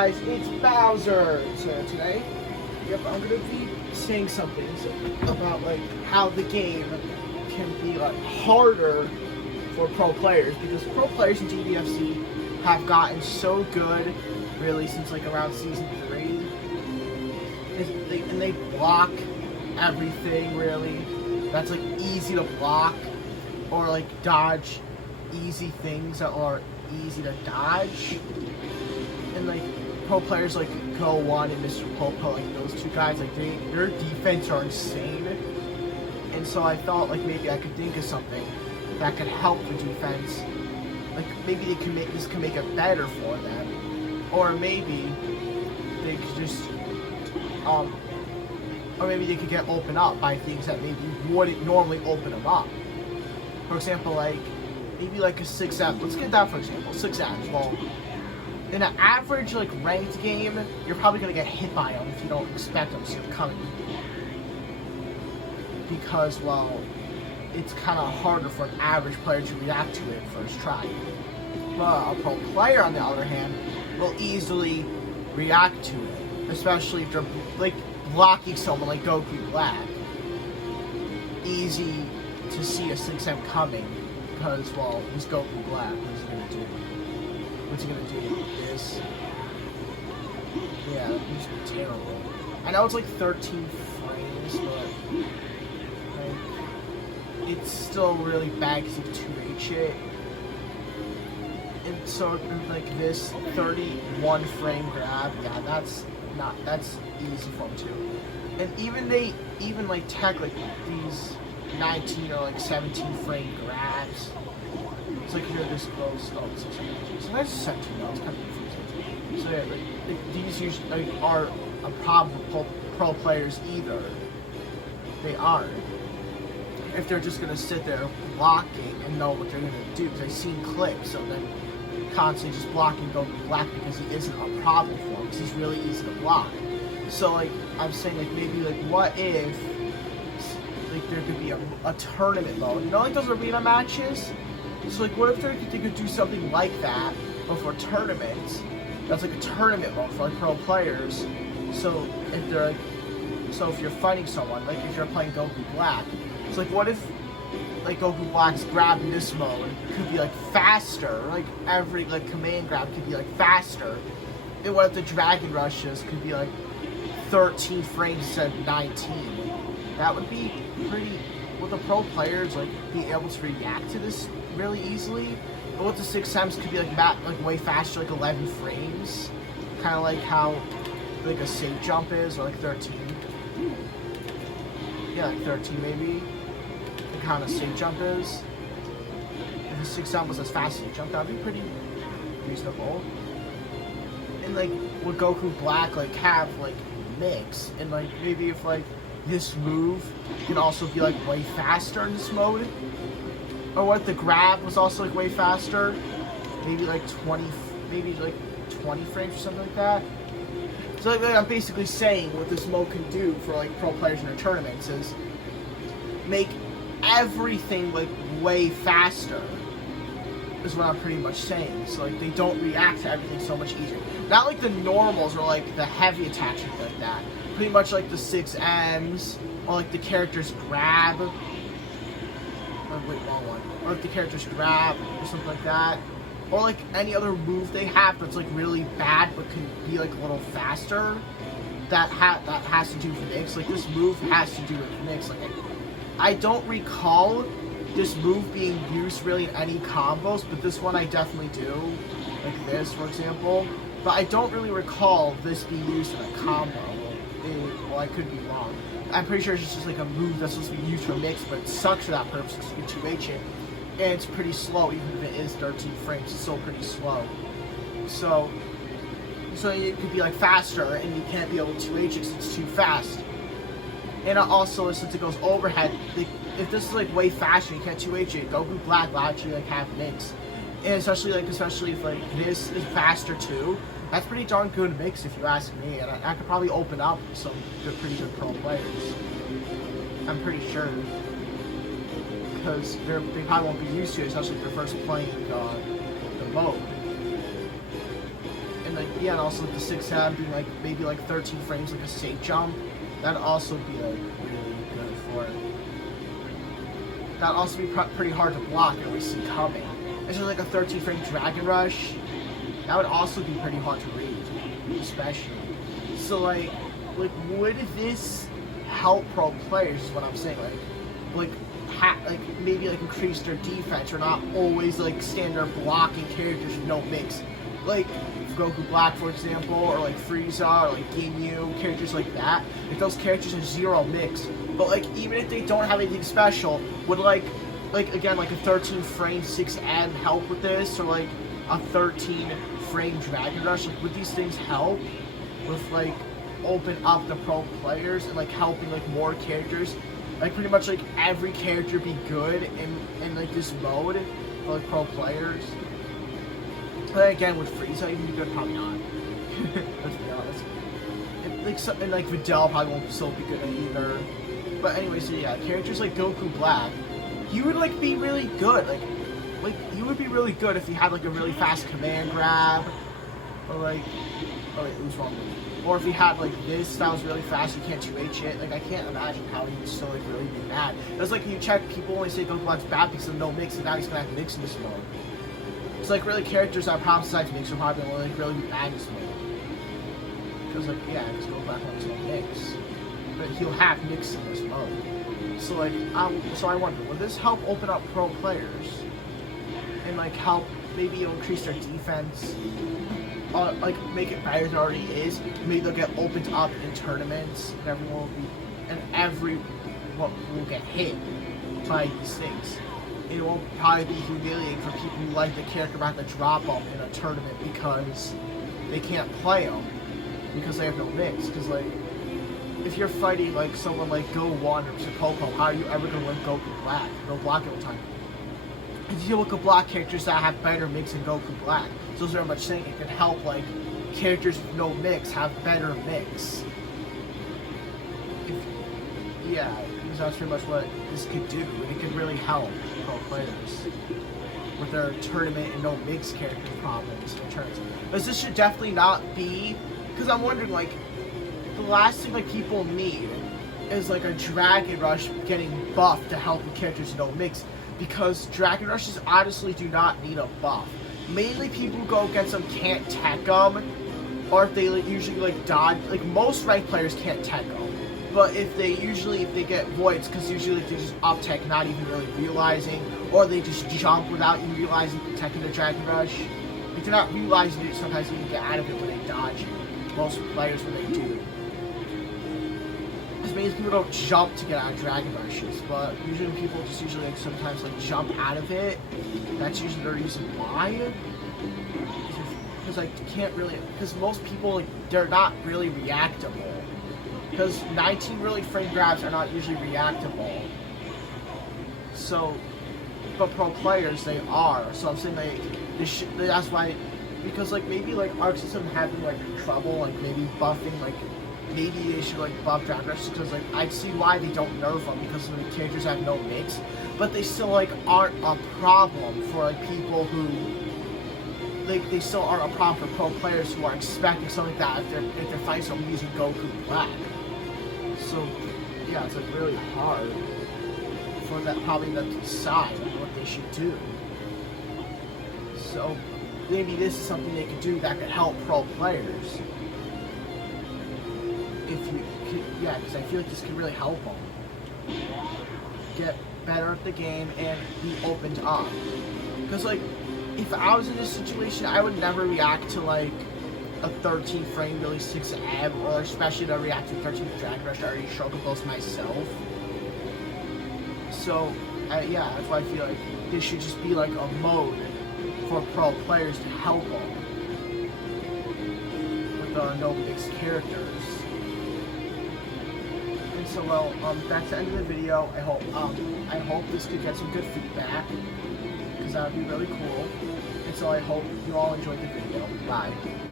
guys, it's Bowser. So today, I'm gonna be saying something about like how the game can be like harder for pro players, because pro players in Dbfz have gotten so good, really, since like around season 3, and they block everything really. That's like easy to block, or like dodge easy things that are easy to dodge. And like pro players like Go One and Mr. Popo, like those two guys, like their defense are insane. And so I thought like maybe I could think of something that could help the defense. Like maybe they can make it better for them, or maybe they could just or maybe they could get opened up by things that maybe wouldn't normally open them up. For example, like maybe like a 6M. Let's get that for example. 6M. Well, in an average like ranked game, you're probably gonna get hit by them if you don't expect them to come. Because well, it's kind of harder for an average player to react to it first try. But a pro player, on the other hand, will easily react to it, especially if they're like blocking someone like Goku Black. Easy to see a 6M coming, because well, he's Goku Black. What's he gonna do? What's he gonna do? This? Yeah, he's terrible. I know it's like 13 frames, but like, it's still really bad because you 2H it. And so like this 31 frame grab, yeah, that's easy for him too. And even like tech like these 19 or like 17 frame grabs. It's like you're this close. Oh, it's 17. So that's 17. Now it's kind of confusing. So yeah, like these usually like, are a problem for pro players either. They aren't. If they're just gonna sit there blocking and know what they're gonna do, because I've seen clips of them constantly just blocking Goku Black because he isn't a problem for him, because he's really easy to block. So like I'm saying, like maybe like what if like there could be a tournament mode, you know, like those arena matches. So like what if they could do something like that, but for tournaments? That's like a tournament mode for like pro players. So if they're if you're fighting someone, like if you're playing Goku Black, it's like what if like Goku Black's grab in this mode could be like faster, like every like command grab could be like faster. And what if the Dragon Rushes could be like 13 frames instead of 19? That would be pretty. Would the pro players like be able to react to this really easily? But with the 6Ms could be like way faster, like 11 frames, kind of like how like a safe jump is, or like 13. Yeah, like 13 maybe. Like how a safe jump is. If the 6M was as fast as a jump, that'd be pretty reasonable. And like would Goku Black like have like mix, and like maybe if like this move can also be like way faster in this mode, or what if the grab was also like way faster, maybe like 20 frames or something like that. So like I'm basically saying what this mode can do for like pro players in their tournaments is make everything like way faster, is what I'm pretty much saying. So like they don't react to everything so much easier. Not like the normals or like the heavy attacks like that. Pretty much like the 6Ms, or like the character's grab. Oh wait, wrong one. Or like the character's grab, or something like that. Or like any other move they have that's like really bad but can be like a little faster. That has to do with mix. Like this move has to do with mix. Like I don't recall this move being used really in any combos, but this one I definitely do. Like this, for example. But I don't really recall this being used in a combo. Well, I could be wrong. I'm pretty sure it's just like a move that's supposed to be used for a mix, but it sucks for that purpose because you can 2H it. And it's pretty slow, even if it is 13 frames. It's still pretty slow. So it could be like faster, and you can't be able to 2H it because it's too fast. And also, since it goes overhead, if this is like way faster, you can't 2H it. Goku Black will actually like have mix, and especially if like this is faster too. That's pretty darn good mix if you ask me, and I could probably open up some pretty good pro players. I'm pretty sure, because they probably won't be used to it, especially if they're first playing the mode. And like, yeah, and also like the 6-7 being like maybe like 13 frames, like a safe jump. That'd also be like really good for it. That'd also be pretty hard to block and we see coming. It's just like a 13 frame Dragon Rush. That would also be pretty hard to read, especially. So like would this help pro players? Is what I'm saying. Like maybe like increase their defense or not always like standard blocking characters with no mix. Like Goku Black, for example, or like Frieza, or like Ginyu, characters like that. Like those characters are zero mix. But like even if they don't have anything special, would like again like a 13 frame 6M help with this, or like a 13 frame Dragon Rush? Like would these things help with like open up the pro players and like helping like more characters? Like pretty much like every character be good in like this mode for like pro players. But again, with Frieza even be good? Probably not. Let's be honest. And like Videl probably won't still be good either. But anyway, so yeah, characters like Goku Black, he would like be really good. Like you would be really good if you had like a really fast command grab, or like, oh wait, who's wrong? Or if he had like this that was really fast, you can't 2H it. Like I can't imagine how he would still like really be bad. It's like you check, people only say Goku Black's bad because of no mix, and now he's gonna have mix in this mode. It's like really characters that are problem besides mix are probably gonna like really be bad in this mode. Because like yeah, because Goku Black has no mix, but he'll have mix in this mode. So like so I wonder, will this help open up pro players and like help maybe increase their defense? Like make it better than it already is. Maybe they'll get opened up in tournaments, and everyone will get hit by these things. It won't probably be humiliating for people who like the character about to drop them in a tournament because they can't play them because they have no mix. Because like if you're fighting like someone like Go One or Poco, how are you ever gonna win Goku Black? Go block it all the time. If you look at block characters that have better mix than Goku Black, so those are much saying it could help like characters with no mix have better mix. Yeah, because that's pretty much what this could do, and it could really help pro players with their tournament and no mix character problems in tournaments. But this should definitely not be, because I'm wondering like the last thing like people need is like a Dragon Rush getting buffed to help the characters with no mix. Because Dragon Rushes honestly do not need a buff. Mainly people who go against them can't tech them, or if they like, usually like dodge. Like most ranked players can't tech them, but if they get voids, because usually they just up tech, not even really realizing, or they just jump without you realizing they're teching the Dragon Rush. If they're not realizing it, sometimes you can get out of it when they dodge. Most players when they do. Because many people don't jump to get out of Dragon Rushes, but usually people just like sometimes like jump out of it. That's usually the reason why. Because like you can't really, because most people like they're not really reactable. Because 19 really frame grabs are not usually reactable. So, but pro players they are. So I'm saying that's why, because like maybe like Arc System having like trouble like maybe buffing like. Maybe they should like buff Dragon Rush because like I see why they don't nerf them because the characters have no mix, but they still like aren't a problem for like people who like they still aren't a problem for pro players who are expecting something like that if they're fighting someone using Goku Black. So yeah, it's like really hard for that probably them to decide what they should do. So maybe this is something they could do that could help pro players. Yeah, because I feel like this could really help them get better at the game and be opened up. Because like, if I was in this situation, I would never react to like a 13 frame really 6M, or especially to react to 13 Dragon Rush. I already struggled those myself. So yeah, that's why I feel like this should just be like a mode for pro players to help them with no mixed characters. So well, that's the end of the video. I hope this could get some good feedback, because that would be really cool. And so I hope you all enjoyed the video. Bye.